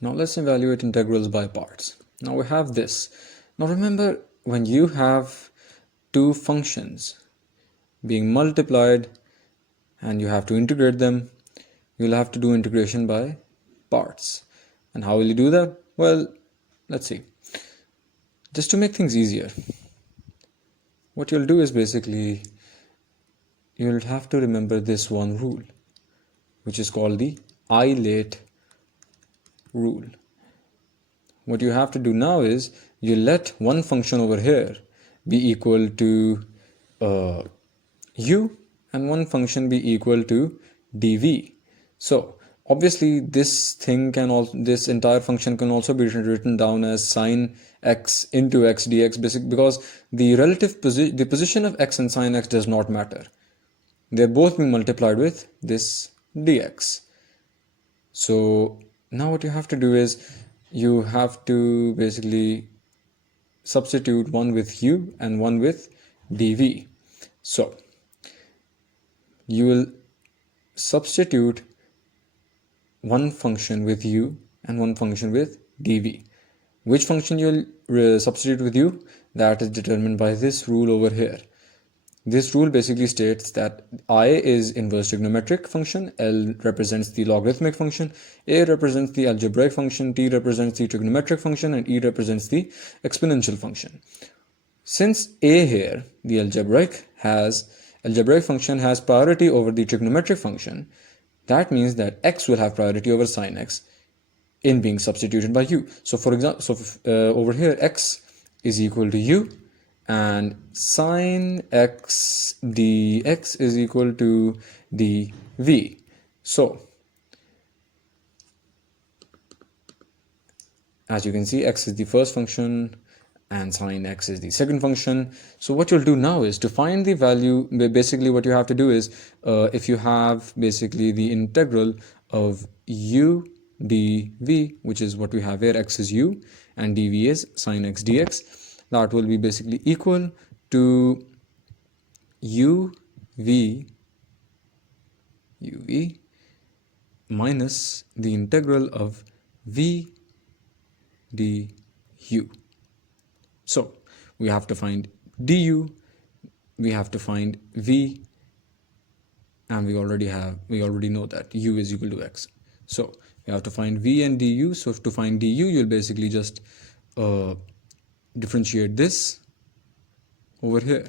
Now let's evaluate integrals by parts. Now we have this. Now remember, when you have two functions being multiplied and you have to integrate them, you'll have to do integration by parts. And how will you do that? Well, let's see. Just to make things easier, what you'll do is basically you'll have to remember this one rule, which is called the I-late rule. What you have to do now is you let one function over here be equal to u and one function be equal to dv. So obviously this entire function can also be written down as sine x into x dx, because the position of x and sine x does not matter. They're both being multiplied with this dx. So now what you have to do is you have to basically substitute one with u and one with dv. So you will substitute one function with u and one function with dv. Which function you will substitute with u? That is determined by this rule over here. This rule basically states that I is inverse trigonometric function, L represents the logarithmic function, A represents the algebraic function, T represents the trigonometric function, and E represents the exponential function. Since A here, the algebraic function has priority over the trigonometric function, that means that x will have priority over sine x in being substituted by u. So for example, over here x is equal to u, and sine x dx is equal to dv. So as you can see, x is the first function and sine x is the second function. So what you'll do now is to find the value. Basically what you have to do is if you have basically the integral of u dv, which is what we have here, x is u and dv is sine x dx, that will be basically equal to uv minus the integral of v du. So we have to find du, we have to find v, and we already know that u is equal to x. So we have to find v and du. So to find du, you'll basically just differentiate this over here,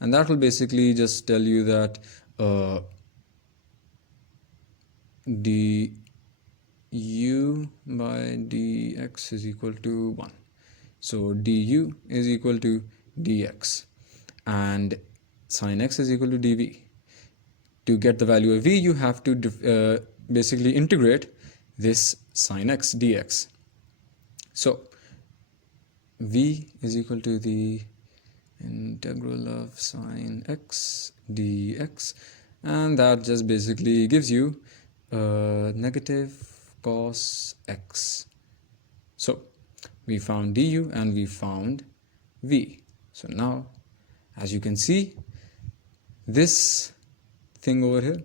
and that will basically just tell you that du by dx is equal to 1. So du is equal to dx and sine x is equal to dv. To get the value of v, you have to basically integrate this sine x dx. So v is equal to the integral of sine x dx, and that just basically gives you negative cos x. So we found du and we found v. So now, as you can see, this thing over here,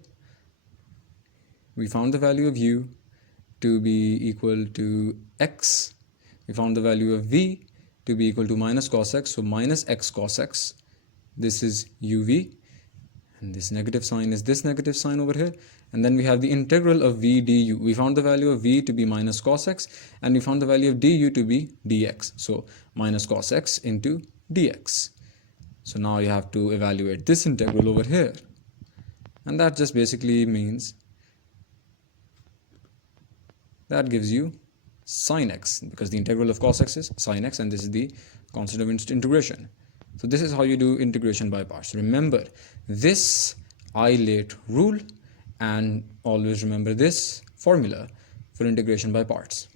we found the value of u to be equal to x. We found the value of v to be equal to minus cos x, so minus x cos x. This is uv, and this negative sign is this negative sign over here. And then we have the integral of v du. We found the value of v to be minus cos x, and we found the value of du to be dx. So minus cos x into dx. So now you have to evaluate this integral over here, and that just basically means that gives you sine x, because the integral of cos x is sine x, and this is the constant of integration. So this is how you do integration by parts. Remember this I-late rule, and always remember this formula for integration by parts.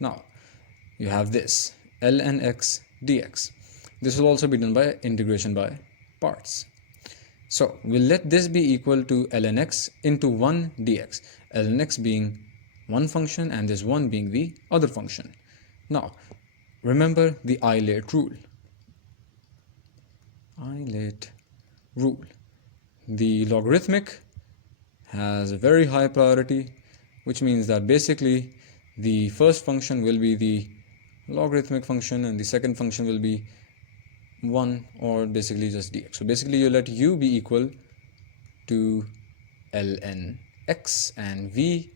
Now you have this ln x dx. This will also be done by integration by parts. So we'll let this be equal to ln x into 1 dx, ln x being one function and this one being the other function. Now remember the I-late rule. The logarithmic has a very high priority, which means that basically the first function will be the logarithmic function and the second function will be 1 or basically just dx. So basically you let u be equal to ln x and v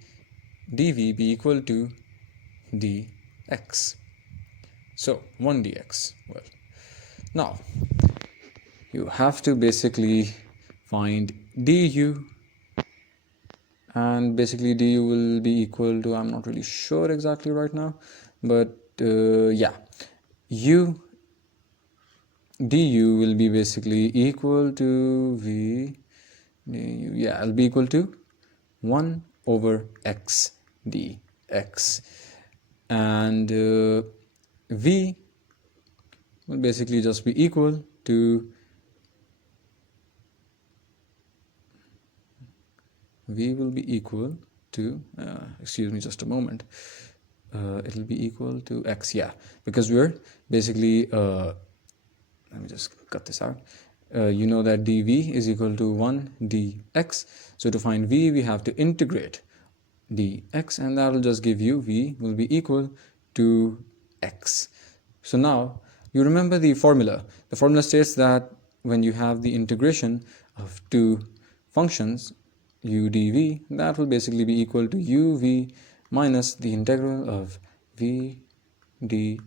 dv be equal to dx. So 1 dx. Well, now you have to basically find du, and basically du will be equal to, I'm not really sure exactly right now, but yeah, du will be basically equal to v du, yeah, it'll be equal to 1 over x dx, and v will basically just be equal to excuse me just a moment, it'll be equal to x, yeah, because we're basically let me just cut this out. You know that dv is equal to 1 dx, so to find v we have to integrate dx, and that will just give you v will be equal to x. So now you remember the formula. The formula states that when you have the integration of two functions u dv, that will basically be equal to uv minus the integral of v du.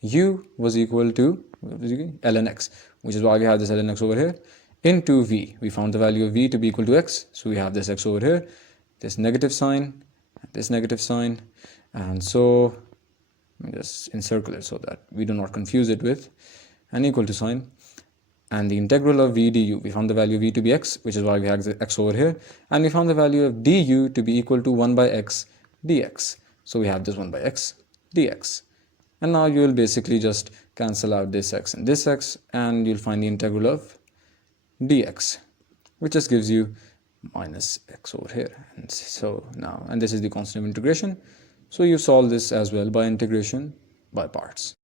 U was equal to ln x, which is why we have this ln x over here, into v. We found the value of v to be equal to x, so we have this x over here, this negative sign, and so let me just encircle it so that we do not confuse it with an equal to sign. And the integral of v du, we found the value of v to be x, which is why we have the x over here, and we found the value of du to be equal to 1 by x dx, so we have this 1 by x dx. And now you will basically just cancel out this x and this x, and you'll find the integral of dx, which just gives you minus x over here. And so now, and this is the constant of integration, so you solve this as well by integration by parts.